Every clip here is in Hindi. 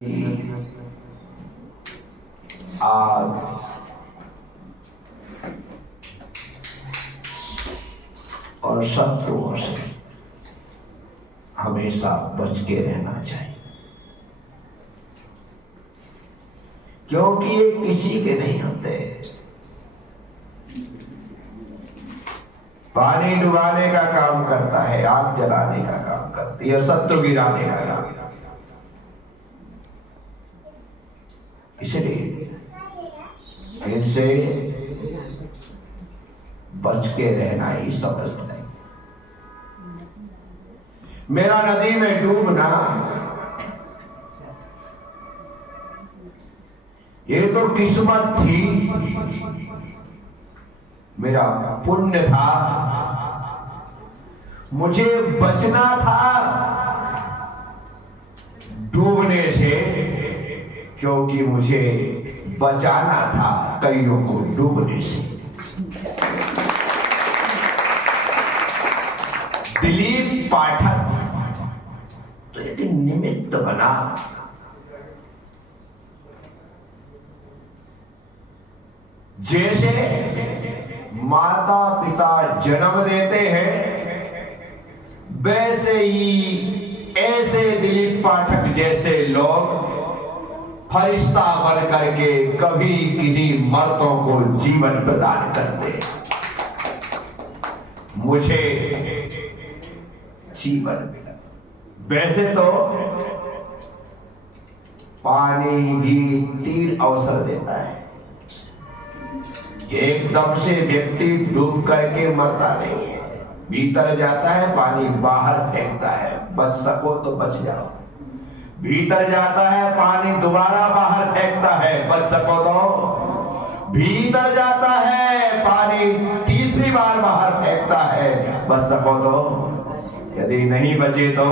आग और शत्रुओं से हमेशा बच के रहना चाहिए, क्योंकि ये किसी के नहीं होते। पानी डुबाने का काम करता है, आग जलाने का काम करती है, शत्रु गिराने का काम। इसलिए इनसे बच के रहना ही समझता है। मेरा नदी में डूबना ये तो किस्मत थी, मेरा पुण्य था, मुझे बचना था डूबने से, क्योंकि मुझे बचाना था कईयों को डूबने से। दिलीप पाठक तो एक निमित्त बना। जैसे माता पिता जन्म देते हैं, वैसे ही ऐसे दिलीप पाठक जैसे लोग फरिश्ता बन करके कभी किसी मर्दों को जीवन प्रदान करते हैं। मुझे जीवन मिला। वैसे तो पानी भी 3 अवसर देता है। एकदम से व्यक्ति डूब करके मरता नहीं है, भीतर जाता है, पानी बाहर फेंकता है, बच सको तो बच जाओ। भीतर जाता है, पानी दोबारा बाहर फेंकता है, बच सको तो। भीतर जाता है, पानी तीसरी बार बाहर फेंकता है, बच सको तो। यदि नहीं बचे तो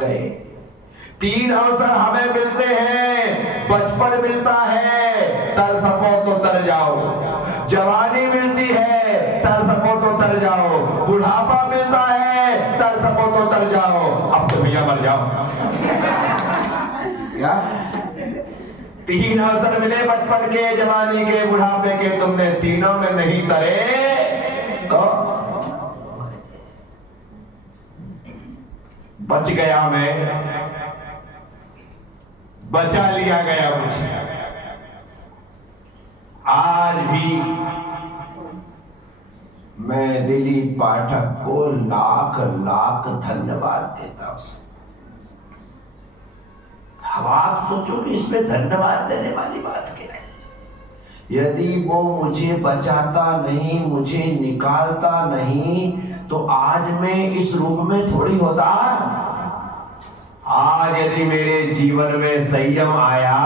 गए। 3 अवसर हमें मिलते हैं। बचपन मिलता है, तर सको तो तर जाओ। जवानी मिलती है, तर सको तो तर जाओ। बुढ़ापा मिलता है, तर सको तो तर जाओ। अब तो भैया मर जाओ। क्या 3 अवसर मिले, बचपन के, जवानी के, बुढ़ापे के, तुमने तीनों में नहीं तरे तो बच गया मैं, बचा लिया गया मुझे। आज भी मैं दिलीप पाठक को लाख लाख धन्यवाद देता हूं। अब आप सोचो कि इसमें धन्यवाद देने वाली बात क्या है? यदि वो मुझे बचाता नहीं, मुझे निकालता नहीं, तो आज मैं इस रूप में थोड़ी होता। आज यदि मेरे जीवन में संयम आया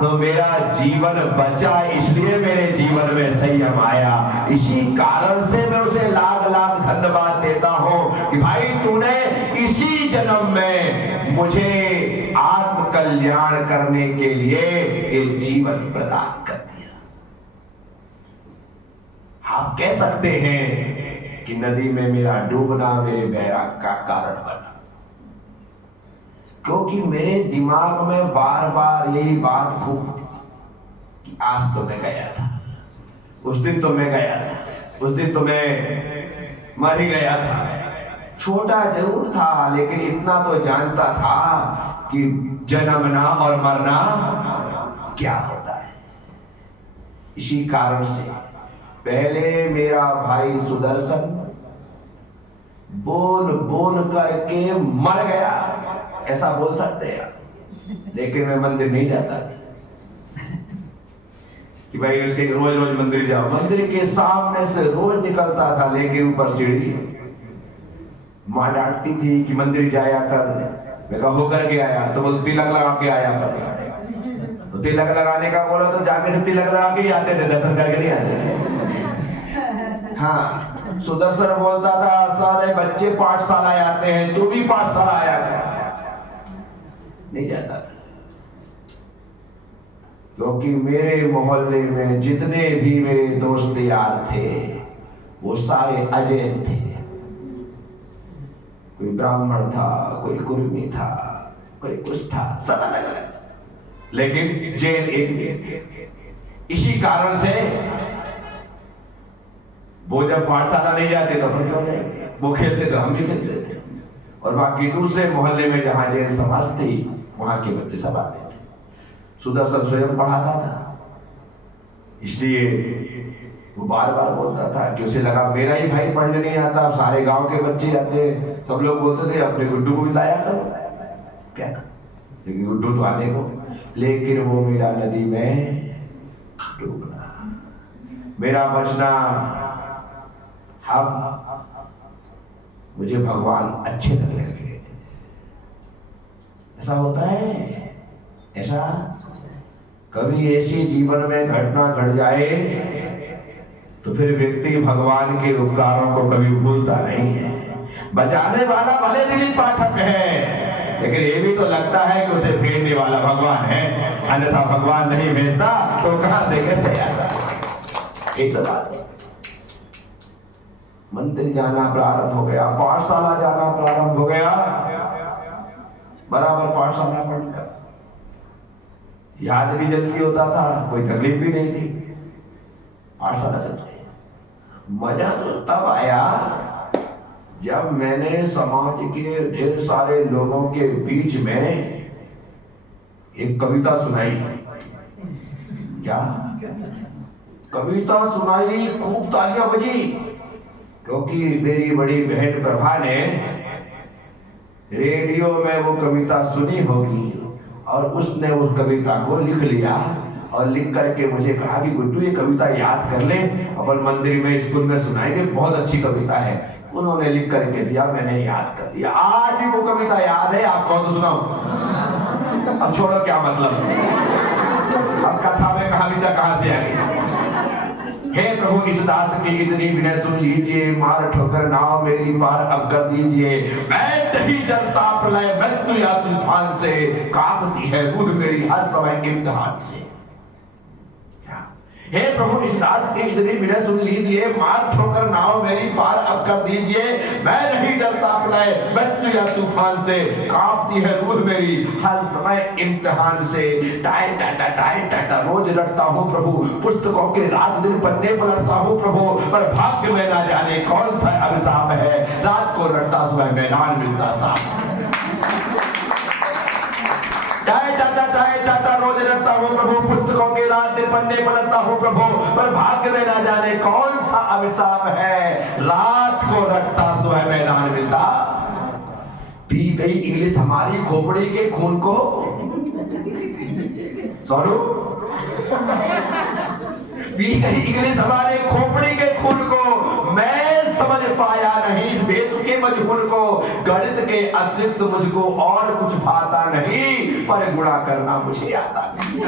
तो मेरा जीवन बचा, इसलिए मेरे जीवन में संयम आया। इसी कारण से मैं उसे लाख लाख धन्यवाद देता हूं कि भाई तूने इसी जन्म में मुझे आत्म कल्याण करने के लिए ये जीवन प्रदान कर दिया। आप कह सकते हैं कि नदी में मेरा डूबना मेरे बैराग का कारण बना, क्योंकि मेरे दिमाग में बार बार यही बात खूब कि आज तो मैं गया था, उस दिन तो मैं गया था, उस दिन तो मैं मर ही गया था। छोटा जरूर था, लेकिन इतना तो जानता था कि जन्मना और मरना क्या होता है। इसी कारण से पहले मेरा भाई सुदर्शन बोल बोल करके मर गया, ऐसा बोल सकते हैं। लेकिन मैं मंदिर नहीं जाता कि भाई उसके रोज रोज मंदिर जाओ। मंदिर के सामने से रोज निकलता था, लेकिन ऊपर सीढ़ी माँ डांटती थी कि मंदिर जाया कर। मैं कहा होकर के आया, तो बोल तिलक लगा के आया कर। तो तिलक लगाने का बोला तो जाके से तिलक लगा के ही आते थे, दर्शन करके नहीं आते थे। हाँ, सुदर्शन बोलता था सारे बच्चे पाठशाला आते हैं, तू भी पाठशाला आया कर। नहीं जाता था, क्योंकि मेरे मोहल्ले में जितने भी मेरे दोस्त यार थे वो सारे अजैन थे। कोई ब्राह्मण था, कोई कुर्मी था, कोई कुछ था, सब अलग अलग, लेकिन जेल एक। इसी कारण से वो जब पाठशाला नहीं जाते तो हम क्यों जाएंगे, वो खेलते तो हम भी खेलते थे, और बाकी दूसरे मोहल्ले में जहां जैन समाज थी वहां के बच्चे सब आते थे। सुदर्शन स्वयं पढ़ाता था, इसलिए वो बार बार बोलता था कि उसे लगा मेरा ही भाई पढ़ने नहीं आता, सारे गांव के बच्चे आते, सब लोग बोलते थे अपने गुड्डू को भी लाया करो, क्या, लेकिन गुड्डू तो आने को, लेकिन वो मेरा नदी में डूबना, मेरा बचना, हम मुझे भगवान अच्छे लगने लगे। ऐसा होता है, ऐसा कभी ऐसी जीवन में घटना घट जाए तो फिर व्यक्ति भगवान के उपकारों को कभी भूलता नहीं है। बचाने वाला भले दिलीप पाठक है, लेकिन ये भी तो लगता है कि उसे भेजने वाला भगवान है, अन्यथा भगवान नहीं भेजता तो कहां से कैसे आता। एक तो बात, मंदिर जाना प्रारंभ हो गया, पाठशाला जाना प्रारंभ हो गया, बराबर पाठशाला पढ़कर याद भी जल्दी होता था, कोई तकलीफ भी नहीं थी, पाठशाला चल रही। मजा तो तब आया जब मैंने समाज के ढेर सारे लोगों के बीच में एक कविता सुनाई। क्या कविता सुनाई, खूब तालियां बजी, क्योंकि मेरी बड़ी बहन प्रभा ने रेडियो में वो कविता सुनी होगी और उसने उस कविता को लिख लिया और लिख करके मुझे कहा कि गुड्डू ये कविता याद कर ले, अपन मंदिर में स्कूल में सुनाएंगे, बहुत अच्छी कविता है। उन्होंने लिख करके दिया, मैंने याद कर दिया, आज भी वो कविता याद है। आप कहो तो सुनाओ, अब छोड़ो क्या मतलब, अब कथा में कहानियां कहां से आ गई। हे प्रभु इस दास की इतनी विनय सुन लीजिए, मार ठोकर नाव मेरी पार अब कर दीजिए, मैं नहीं डरता प्रलय मृत्यु या तूफान से, कांपती है रूह मेरी हर समय इम्तिहान से। हे प्रभु इस दास की इतनी विनय सुन लीजिए, मार ठोकर नाव मेरी पार अब कर दीजिए, मैं नहीं डरता प्रलय मृत्यु या तूफान से, कांपती है रूह मेरी हर समय इम्तिहान से। टाइ टाटा रोज रटता हूँ प्रभु, पुस्तकों के रात दिन पन्ने पलटता हूँ प्रभु, पर भाग्य में ना जाने कौन सा अभिशाप है, रात को रटता सुबह मैदान मिलता साफ। टाइ टाटा रोज रटता हूँ प्रभु, पुस्तकों के रात दिन पन्ने पलटता हूँ प्रभु, पर भाग्य में ना जाने कौन सा अभिशाप है, रात को रटता सुबह मैदान मिलता। पी गई इंग्लिश हमारी खोपड़ी के खून को, सोनू पी गई इंग्लिश हमारे खोपड़ी के खून को, मैं समझ पाया नहीं इस भेद के मजहूर को, गणित के अतिरिक्त मुझको और कुछ भाता नहीं, पर गुणा करना मुझे आता नहीं।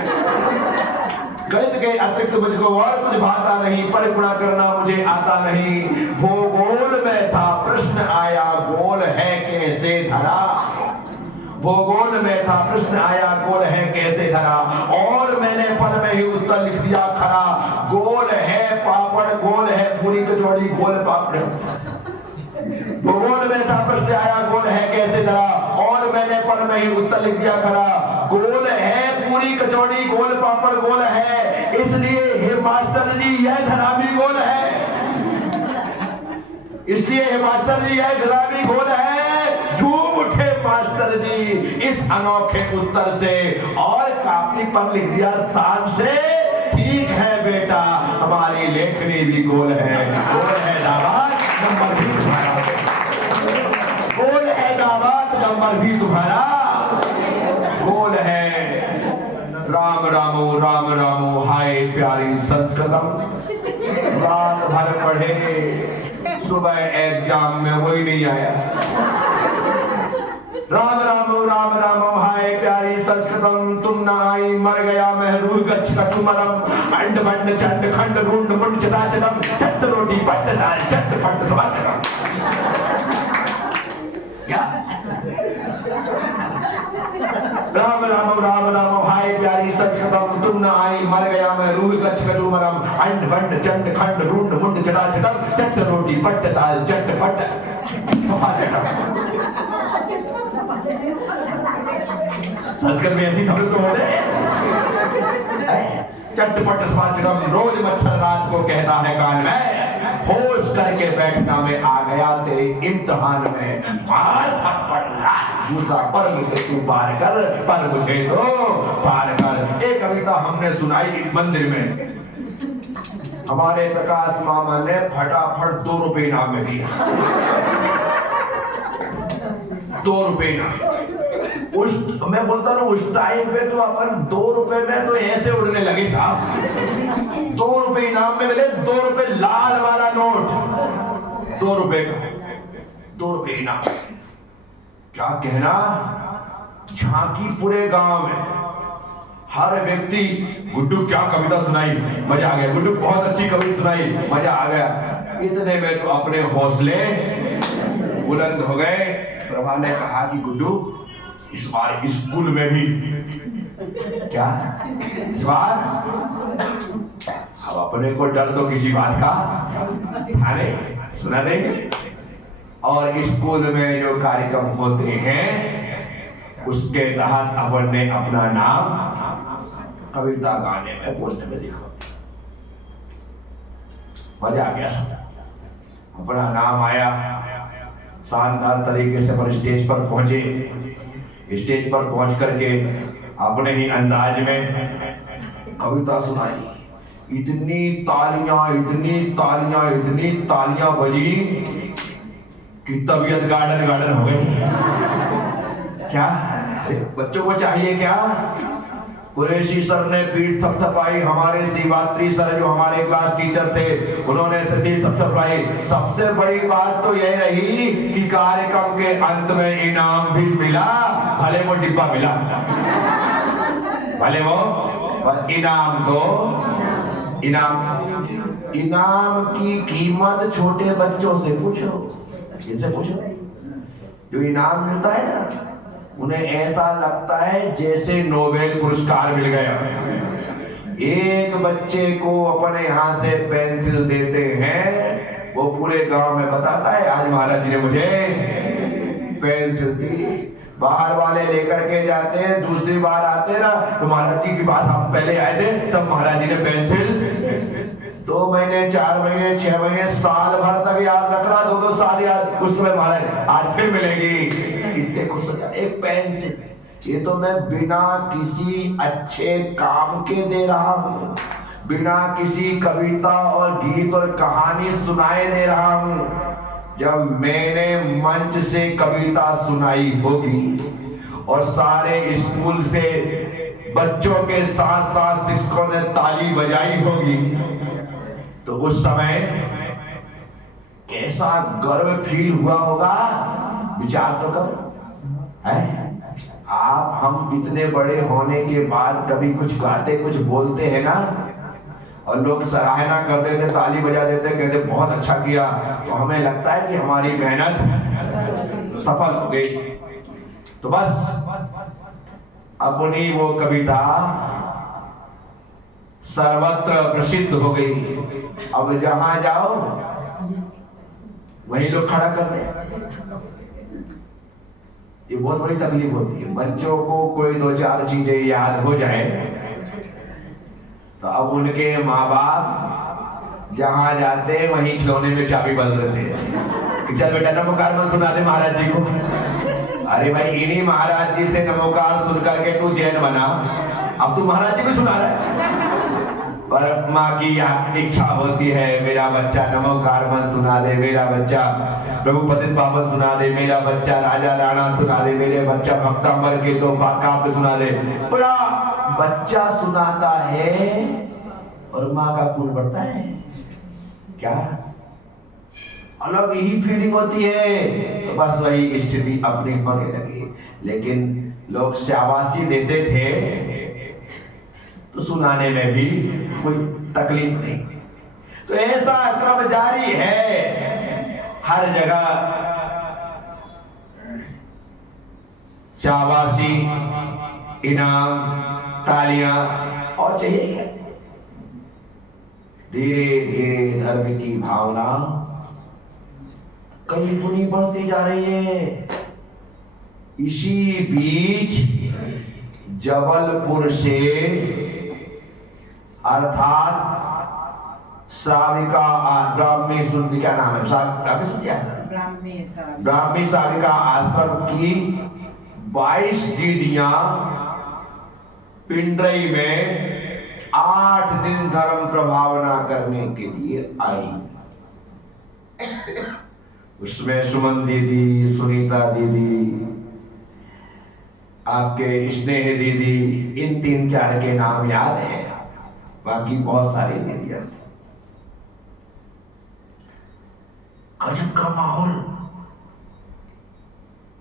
गणित के अतिरिक्त मुझको और कुछ भाता नहीं, पर गुणा करना मुझे आता नहीं। भूगोल में था प्रश्न आया, गोल है कैसे धरा, भूगोल में था प्रश्न आया, गोल है कैसे धरा, और मैंने पल में ही उत्तर लिख दिया खरा, गोल है पापड़, गोल है पूरी कचौड़ी, गोल पापड़। भूगोल में था प्रश्न आया, गोल है कैसे धरा, और मैंने पल में ही उत्तर लिख दिया खरा, गोल है पूरी कचौड़ी, गोल पापड़ गोल है, इसलिए हे मास्टर जी यह धरा भी गोल है, इसलिए हे मास्टर जी यह धरा भी गोल है। झूम उठे मास्टर जी इस अनोखे उत्तर से, और कापी पर लिख दिया शान से, ठीक है बेटा हमारी लेखनी भी गोल है, गोल है दामाद नंबर भी तुम्हारा, गोल है दामाद नंबर भी तुम्हारा, गोल है। राम रामो राम रामो हाय प्यारी संस्कृतम, रात भर पढ़े सुबह एग्जाम में वही नहीं आया। राम रामो हाय प्यारी संस्कृतम, तुम न आई मर गया मैं रूह गच्छ कटुमरम, अंड बंड चंड खंड रुंड मुंड चटाचटम, चट्ट रोटी पट्ट दाल चट्ट पट्ट समाचरम। क्या राम रामो हाय प्यारी संस्कृतम, तुम न आई मर गया मैं रूह गच्छ कटुमरम, अंड बंड चंड खंड रुंड मुंड चटाचटम, चट्ट रोटी पट्ट दाल चट्ट पट्ट समाचरम। संस्कृत में ऐसी शब्द तो होते चटपट स्वाचकम रोज मच्छर रात को कहता है कान में, होश करके बैठना में आ गया तेरे इम्तिहान में, मार थप्पड़ लात घूसा पर मुझे तू पार कर, पर मुझे तो पार कर। एक कविता हमने सुनाई मंदिर में, हमारे प्रकाश मामा ने फटाफट 2 रुपए इनाम में दिया। 2 रुपए इनाम। उस मैं बोलता हूँ उस टाइम पे तो अपन 2 रुपए में तो ऐसे उड़ने लगे साहब। 2 रुपए इनाम में मिले, 2 रुपए लाल वाला नोट, 2 रुपए का 2 रुपए इनाम। क्या कहना, झांकी पूरे गांव में, हर व्यक्ति गुड्डू क्या कविता सुनाई, मजा आ गया, गुड्डू बहुत अच्छी कविता सुनाई, मजा आ गया। इतने में तो अपने हौसले बुलंद हो गए। प्रभा ने कहा कि गुड्डू इस बार स्कूल में भी क्या, इस बार अब अपने को डर तो किसी बात का थाने सुना देंगे, और स्कूल में जो कार्यक्रम होते हैं उसके तहत अपन ने अपना नाम कविता गाने में बोलने में लिखा। मजा आ गया सब, अपना नाम आया, शानदार तरीके से अपन स्टेज पर पहुंचे। स्टेज पर पहुंच करके अपने ही अंदाज में कविता सुनाई। इतनी तालियां, इतनी तालियां, इतनी तालियां बजी कि तबीयत गार्डन गार्डन हो गई। क्या बच्चों को चाहिए क्या, कुरैशी सर ने पीठ थपथपाई, हमारे श्रीवात्री सर जो हमारे क्लास टीचर थे उन्होंने पीठ थपथपाई। सबसे बड़ी बात तो यह रही कि कार्यक्रम के अंत में इनाम भी मिला, भले वो डिब्बा मिला, भले वो, पर इनाम तो इनाम की कीमत छोटे बच्चों से पूछो, इनसे पूछो। जो इनाम मिलता है ना, उन्हें ऐसा लगता है जैसे नोबेल पुरस्कार मिल गया। एक बच्चे को अपने यहाँ से पेंसिल देते हैं, वो पूरे गांव में बताता है आज महाराज जी ने मुझे पेंसिल दी। बाहर वाले लेकर के जाते हैं, दूसरी बार आते ना तो महाराज जी की बात, हम पहले आए थे तब महाराज जी ने पेंसिल 2 महीने, 4 महीने, 6 महीने, साल भर तक याद रखना, 2-2 साल याद, उस समय महाराज आज फिर मिलेगी। इतने खुश हो जाते, एक पेंसिल, ये तो मैं बिना किसी अच्छे काम के दे रहा हूँ, बिना किसी कविता और गीत और कहानी सुनाए दे रहा हूँ। जब मैंने मंच से कविता सुनाई होगी और सारे स्कूल से बच्चों के साथ साथ शिक्षकों ने ताली बजाई होगी, तो उस समय कैसा गर्व फील हुआ होगा, विचार तो करो। है आप, हम इतने बड़े होने के बाद कभी कुछ गाते, कुछ बोलते हैं ना, और लोग सराहना कर देते, ताली बजा देते, कहते बहुत अच्छा किया, तो हमें लगता है कि हमारी मेहनत सफल हो गई। तो बस अपनी वो कविता सर्वत्र प्रसिद्ध हो गई। अब जहां जाओ वही लोग खड़ा कर दे। ये बहुत बड़ी तकलीफ होती है। बच्चों को कोई 2-4 चीजें याद हो जाए तो अब उनके माँ बाप जहां जाते वहीं खिलौने में चाबी बदल देते हैं कि चल बेटा नमोकार मत सुना दे महाराज जी को। अरे भाई इन्हीं महाराज जी से नमोकार सुन करके तू जैन बना, अब तू महाराज जी को सुना रहा है। पर माँ की इच्छा होती है मेरा बच्चा नमोकार मत सुना दे, मेरा बच्चा प्रभु पतित पावन सुना दे, मेरा बच्चा राजा राणा सुना दे, मेरे बच्चा भक्तांबर के 2 काव्य सुना दे। बड़ा बच्चा सुनाता है और माँ का खून बढ़ता है। क्या अलग ही फीलिंग होती है। तो बस वही स्थिति अपनी होने लगी। लेकिन लोग शाबाशी देते थे तो सुनाने में भी कोई तकलीफ नहीं। तो ऐसा क्रम जारी है हर जगह। शाबाशी, इनाम, तालियां और चाहिए। धीरे धीरे धर्म की भावना कहीं बढ़ती जा रही है। इसी बीच जबलपुर से अर्थात श्राविका ब्राह्मी सुंदरी, क्या नाम है, ब्राह्मी श्राविका आश्रम की 22 दीदियां पिंडरई में 8 दिन धर्म प्रभावना करने के लिए आई। उसमें सुमन दीदी, सुनीता दीदी, आपके स्नेह दीदी, इन 3-4 के नाम याद है, बाकी बहुत सारी दीदियां। गजब का माहौल,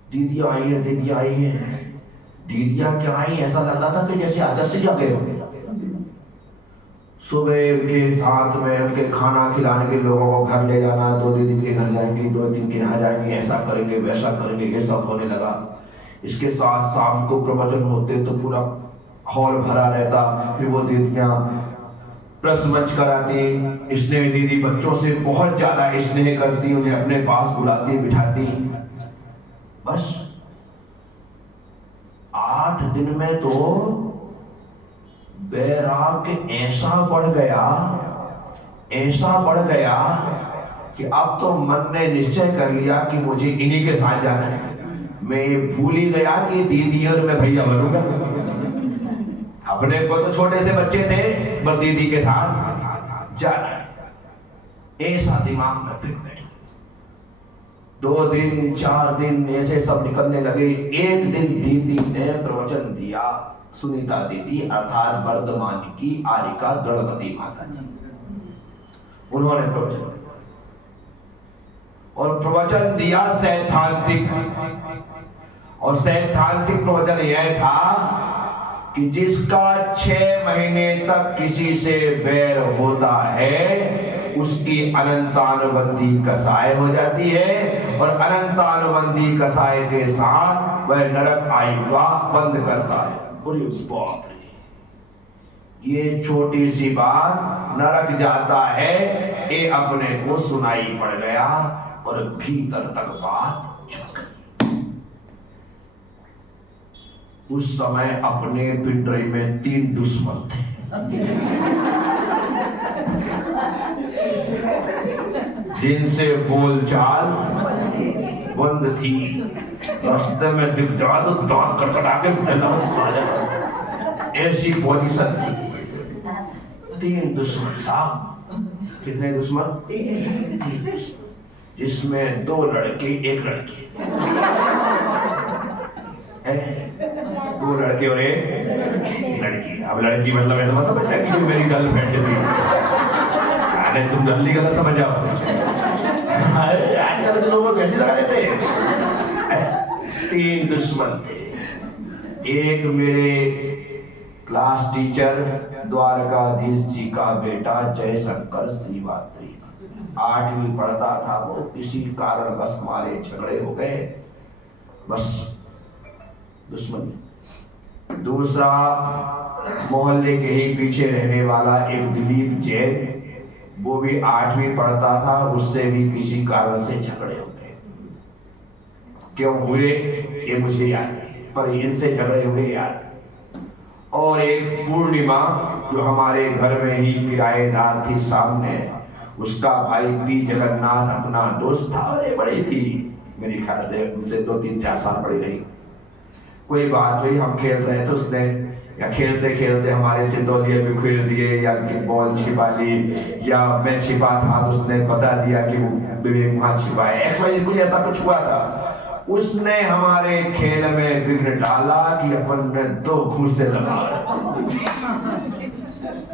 दीदियां आई है, दीदियां आई है, दीदियां क्या आई, ऐसा लग रहा था कि जैसे आदर से जागे हो। सुबह उनके साथ में उनके खाना खिलाने के लोगों को घर ले जाना, 2 दिन के घर जाएंगे, 2 दिन के यहाँ जाएंगे, ऐसा करेंगे वैसा करेंगे, ये सब होने लगा। इसके साथ शाम को प्रवचन होते तो पूरा हॉल भरा रहता। फिर वो दीदियां प्रश्न मंच कराती। स्नेह दीदी बच्चों से बहुत ज्यादा स्नेह करती, उन्हें अपने पास बुलाती, बिठाती। बस 8 दिन में तो बैराग ऐसा बढ़ गया कि अब तो मन ने निश्चय कर लिया कि मुझे इन्हीं के साथ जाना है। मैं ये भूल ही गया कि दीदी और मैं भैया बनूंगा। अपने को तो छोटे से बच्चे थे, पर दीदी के साथ जाना है, ऐसा दिमाग में फिर बैठा। 2 दिन 4 दिन ऐसे सब निकलने लगे। एक दिन दीदी ने प्रवचन दिया, सुनीता दीदी अर्थात वर्धमान की आरिका द्रौपदी माता जी, उन्होंने प्रवचन दिया। और प्रवचन दिया सैद्धांतिक, और सैद्धांतिक प्रवचन यह था कि जिसका 6 महीने तक किसी से बैर होता है उसकी अनंतानुबंधी कसाय हो जाती है, और अनंतानुबंधी कसाय के साथ वह नरक आयु का बंद करता है। अरे बाप रे, ये छोटी सी बात नरक जाता है, ये अपने को सुनाई पड़ गया और भीतर तक बात चुप गई। उस समय अपने पिंडरई में 3 दुश्मन थे। जिनसे बोलचाल बंद थी। रास्ते में दिख जा तो दांत कटकटा के ऐसी पोजीशन थी। 3 दुश्मन साहब। कितने दुश्मन? 3, जिसमें 2 लड़के 1 लड़की है। 2 लड़के और 1 लड़की। अब लड़की मतलब ऐसा मत समझता कि मेरी गर्लफ्रेंड थी। अरे तुम जल्दी गलत समझ जाओ। आजकल के लोगों को कैसे लगा देते हैं। 3 दुश्मन थे। एक मेरे क्लास टीचर द्वारकाधीश जी का बेटा जयशंकर श्रीवात्री, 8वीं पढ़ता था वो, किसी कारण बस हमारे झगड़े हो गए, बस दुश्मन। दूसरा मोहल्ले के ही पीछे रहने वाला एक दिलीप जैन, वो भी 8वीं पढ़ता था, उससे भी किसी कारण से झगड़े हो गए। क्यों हुए ये मुझे याद नहीं, पर इनसे झगड़े हुए याद। और एक पूर्णिमा जो हमारे घर में ही किराएदार थी सामने, उसका भाई पी जगन्नाथ अपना दोस्त था, और ये बड़ी थी, मेरे ख्याल से उनसे 2-3-4 साल बड़ी रही। कोई बात हुई, हम खेल रहे थे, उसने या खेलते खेलते हमारे से तौलिए में खेल दिए, या बॉल छिपा ली, या मैं छिपा था तो उसने बता दिया कि विवेक वहां छिपा है। कुछ ऐसा कुछ हुआ था। उसने हमारे खेल में विघ्न डाला कि अपन ने 2 घूंसे लगा।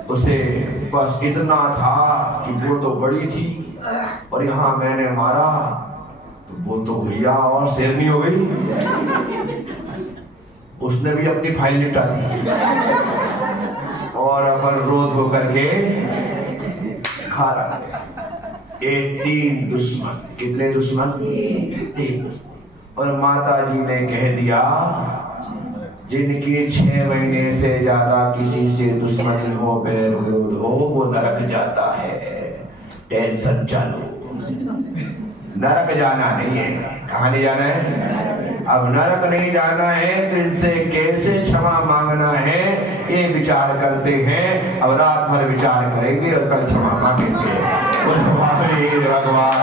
उसे बस इतना था कि वो तो बड़ी थी, और यहाँ मैंने मारा तो वो तो भैया और शेरनी हो गई। उसने भी अपनी फाइल निपटा दी, और अपन रोध होकर के खा रहा। 3 दुश्मन। कितने दुश्मन? 3। और माता जी ने कह दिया, जिनकी 6 महीने से ज्यादा किसी से दुश्मनी हो, बैर विरोध हो, वो नरक जाता है। टेंशन चालू। नरक जाना नहीं है। कहाँ नहीं जाना है? अब नरक नहीं जाना है तो इनसे कैसे क्षमा मांगना है ये विचार करते हैं। अब रात भर विचार करेंगे और कल क्षमा मांगेंगे। भगवान